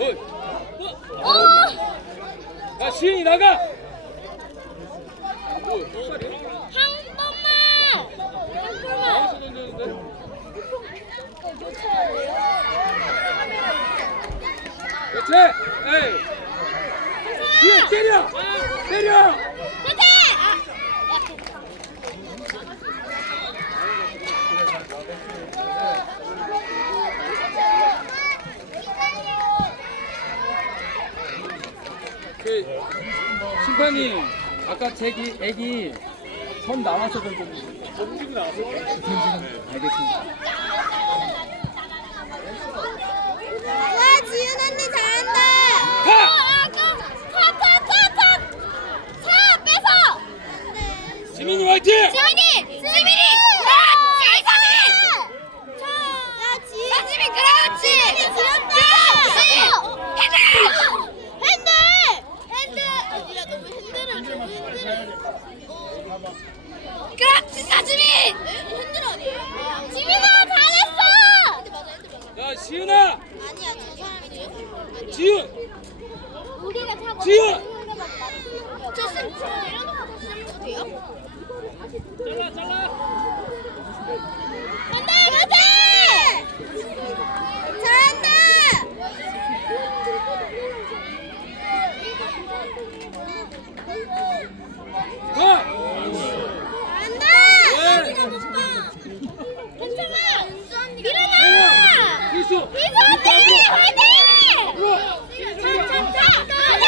굿. 어! 야 시은이 나가. 굿. 한 번만! 한 번만! 그렇지. 에이. 뒤에 때려. 때려. 그치? 그 심판이 아까 제기 애기 선 나와서 던졌는데. 던지고 나왔어? 던지는. 알겠습니다. 와, 지윤 언니 잘한다! 좀! 차, 차, 차, 차! 차, 뺏어! 지민이 화이팅! 지민이! 그렇지! 서지민! 차! 야, 지! 서지민, 그렇지! 지민이 지렸다! 그렇지! 핸들! 핸들! 핸들! 야, 너무 핸들을 너무 핸들을 그렇지, 서지민! 핸들 아니에요? 지민아, 잘했어! 핸들 맞아, 핸들 맞아. 야 시은아! 아니야, 저 사람이지. 지은! 우리가 타고 지훈! 저 쌤, 저 내려놓고 쓰는 돼요? 잘라 잘라! 안돼, 안돼! 잘한다! 가! 잘한다! 네. 괜찮아! 때려! 일어나! 필수! 이선지 화이팅! 들어! 차차차! 가자!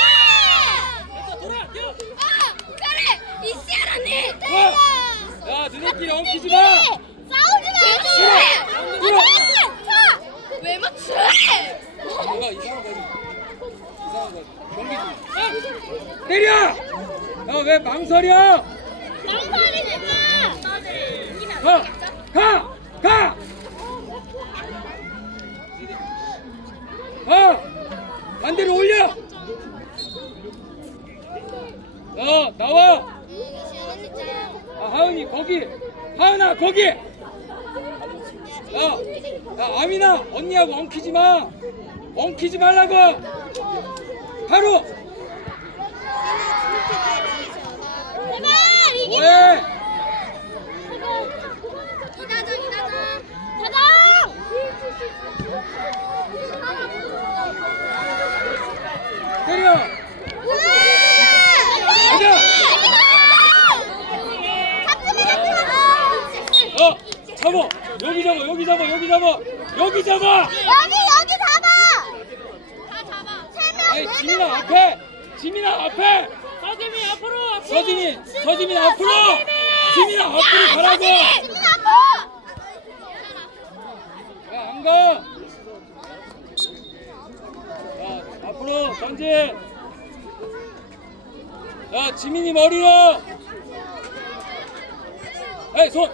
돌아! 뛰어! 아, 그래! 이시안 언니! 와! 야 너네끼리 엉키지 마! 싸우지 마! 싫어! 가자! 차! 왜 맞추? 뭔가 이상한 거 이상한 거 경기 중 때려! 야 왜 망설여! 망설이지 마! 가! 가! 가! 가! 반대로 올려! 어 나와! 아, 하은이 거기! 하은아 거기! 야, 야 아미나 언니하고 엉키지 마! 엉키지 말라고! 바로! 제발! 이기 뭐해! 이다정 이다정 다정! 때려! 가자! 어! 잡아! 여기 잡아 여기 잡아 여기 잡아 여기 잡아! 여기 여기 잡아! 다 잡아. 세 명. 아니 지민아 앞에! 지민아 앞에! 서지민 앞으로 앞으로 서지민! 서지민 앞으로! 지민아 앞으로 가라고! 지민 앞으로. 야, 안 가! 야, 앞으로 전진! 야, 지민이 머리로! 에이, 손!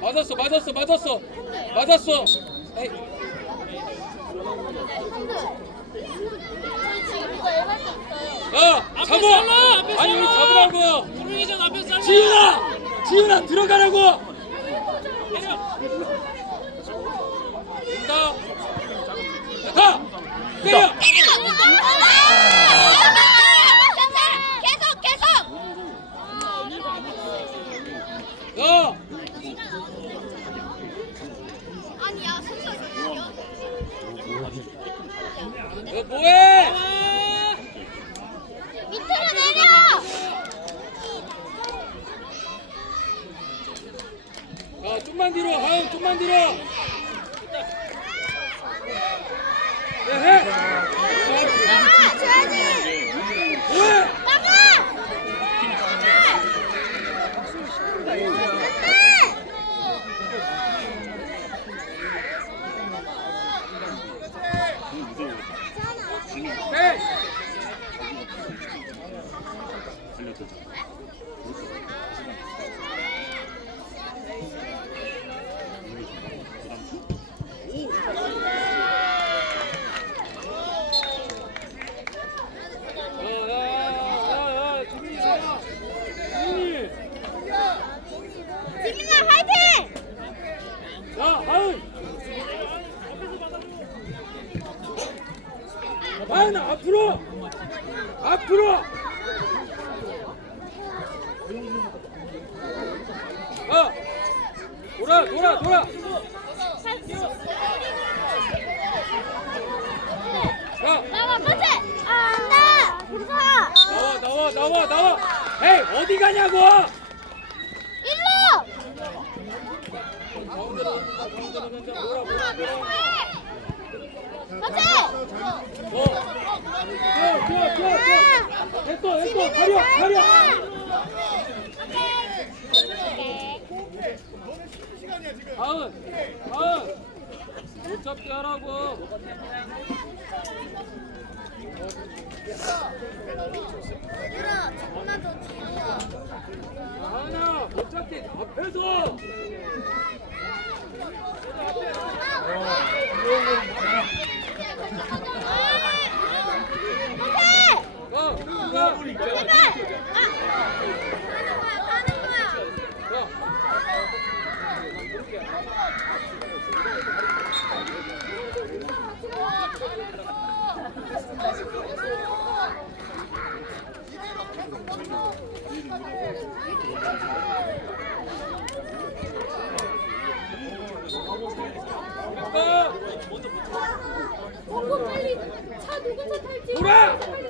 맞았어, 맞았어, 맞았어! 맞았어! 에이, 야, 앞에 잡아! 잘라, 앞에 아니, 우리! 잡으라고! 부르기 전 앞에 잘라 지훈아! 지훈아, 들어가라고! 간다! 가! 때려! 나와 나와 에이 어디 가냐고 일로 맞지? 어 좋아 좋아 좋아 좋아 됐어 됐어 가려 가려 가은 가은 못 잡게 하라고 얘들아 조금만 더 뒤야 하나 어차피 앞에서 가 가. 가는 거야 가는 먼저 빨리 차 누구 차 탈지. 돌아.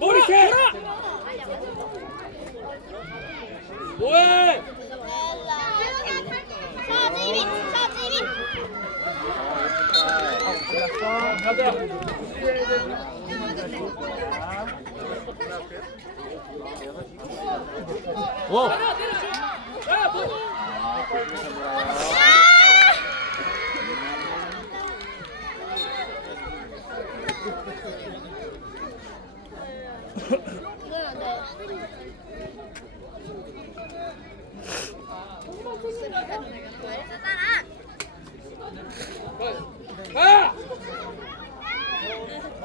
머리 개! 뭐해? 와. 이건 안 돼. 아!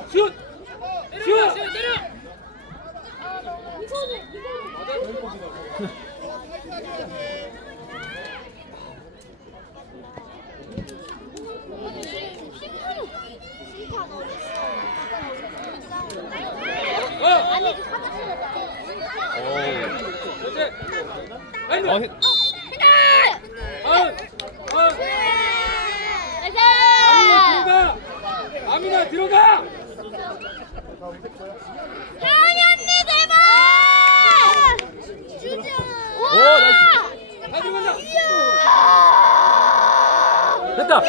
슛! 슛! 슛! 어, 해- 아미나 들어가! 오, 나이스. 다 들어간다! 됐다.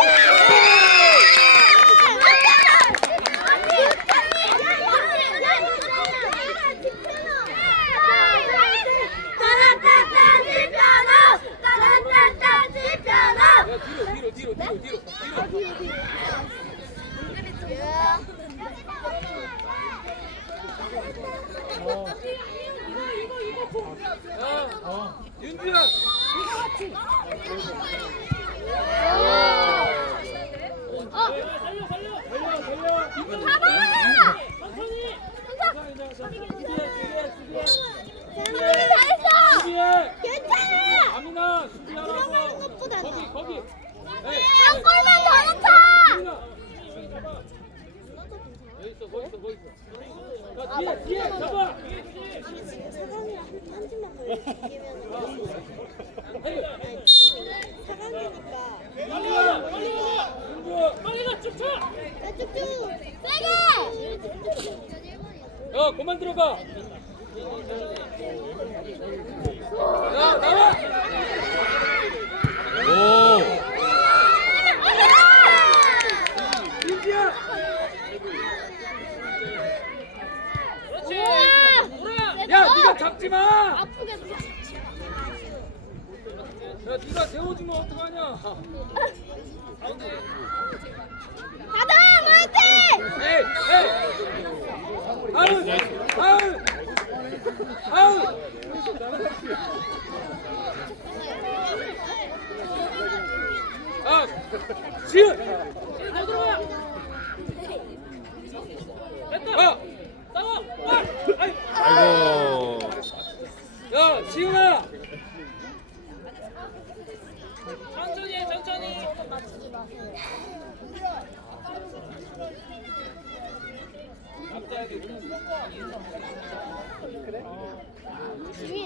야, 그만 들어가. 야, 나와. 오. 잡지 마. 아프게 야, 네가 세워주면 어떡하냐. 가자 화이팅 에이, 에이. 아우, 아우, 아우. 아, 지은. 지금 더 들어와. 됐다. 아, 싸워. 아, 아이. 아이고. 야, 지은아. 천천히 해, 천천히.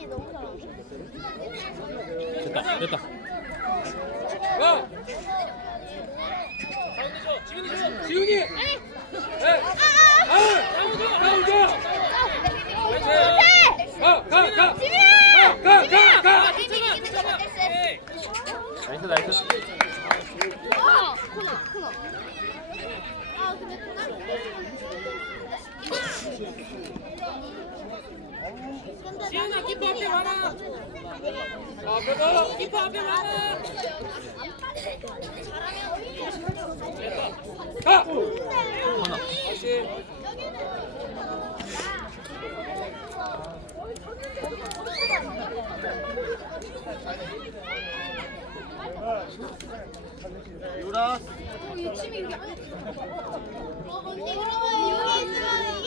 너무 됐다. 됐다. 야. 지훈이. 나이스 나이스. 어, 코너, 코너. 아, 근데. 지훈아, 키퍼 앞에 와라. 앞에다. 키퍼 앞에 와라. 가. 하나. 다시. 유침이 여기 안에 언니 그러면 여기 있으면.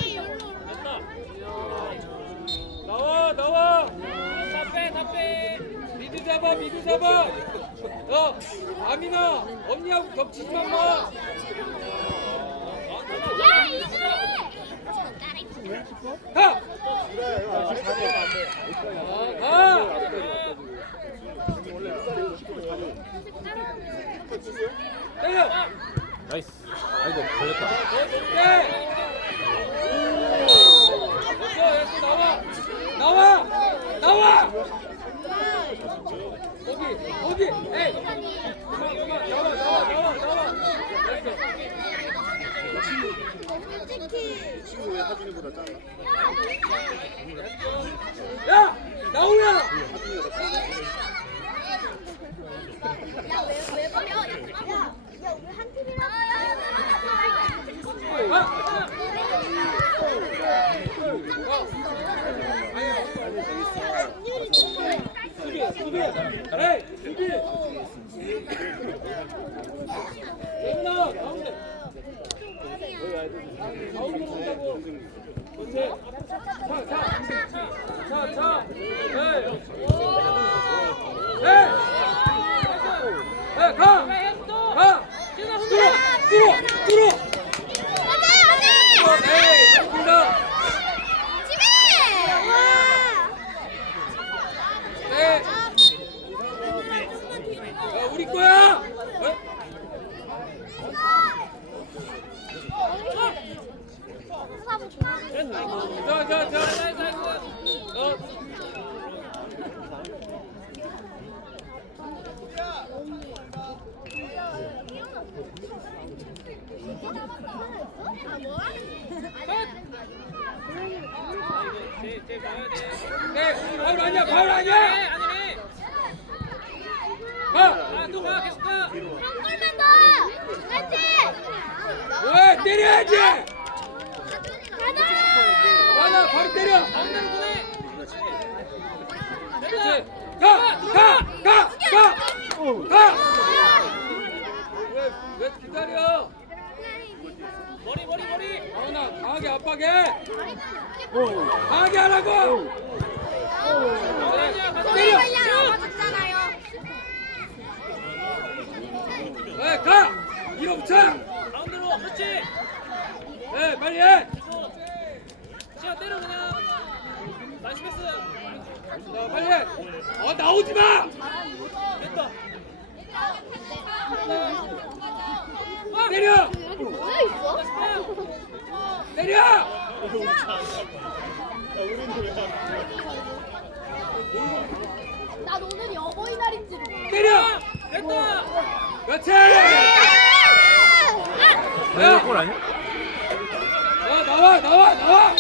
나와, 나와. 다 빼. 미드 잡아, 미드 잡아. 야, 아미나, 언니하고 겹치지 마. 마. 야 이제 가. 가. 때려. 나이스. 아이고 걸렸다. 네. 나와. 나와. 어디, 어디, 에이. 그만, 그만, 나와, 나와, 나와, 나와. 야, 나오야. 야왜 왜 버려 야야왜한 팀이나 아. 수비, 수비. 에이, 수비. 됐나? 가운데. 가운데 온다고. 그렇지. 차, 차. 차, 차. 에이. 에이. 에이, 가. 가. 뚫어, 뚫어, 뚫어. 안돼 에이, 뚫다. 지민 에이. 야, 우리 거야. 어? 자, 자, 자. 어. 에이, 파울 아니야, 해, 아니야. 아니 해. 가. 아, 또 가, 계속 가. 골만 더 파이팅 왜 때려야지. 가자 하나 바로 때려. 가운데로 보내. 그렇지. 가, 가, 가, 가. 가. 왜, 왜 기다려? 머리, 머리, 머리. 하나 강하게 압박해. 강하게 하라고. 때려. 맞았잖아요 에, 가. 밀어붙여. 가운데로, 그렇지. 에, 빨리 해. 시야 때려 그냥. 나이스 패스. 자, 빨리 해. 어, 나오지 마. 그렇지! 아! 야, 골 아니야? 야, 나와, 나와, 나와!